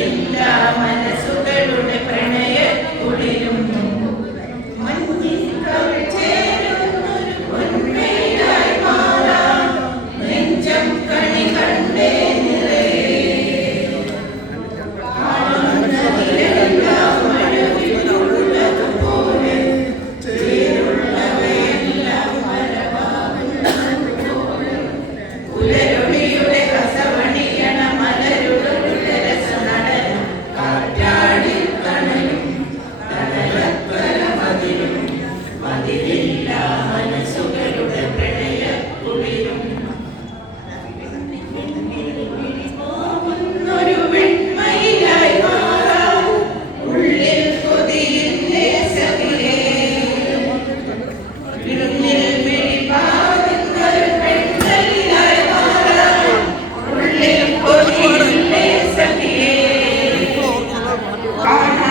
ചിന്താമന Yeah.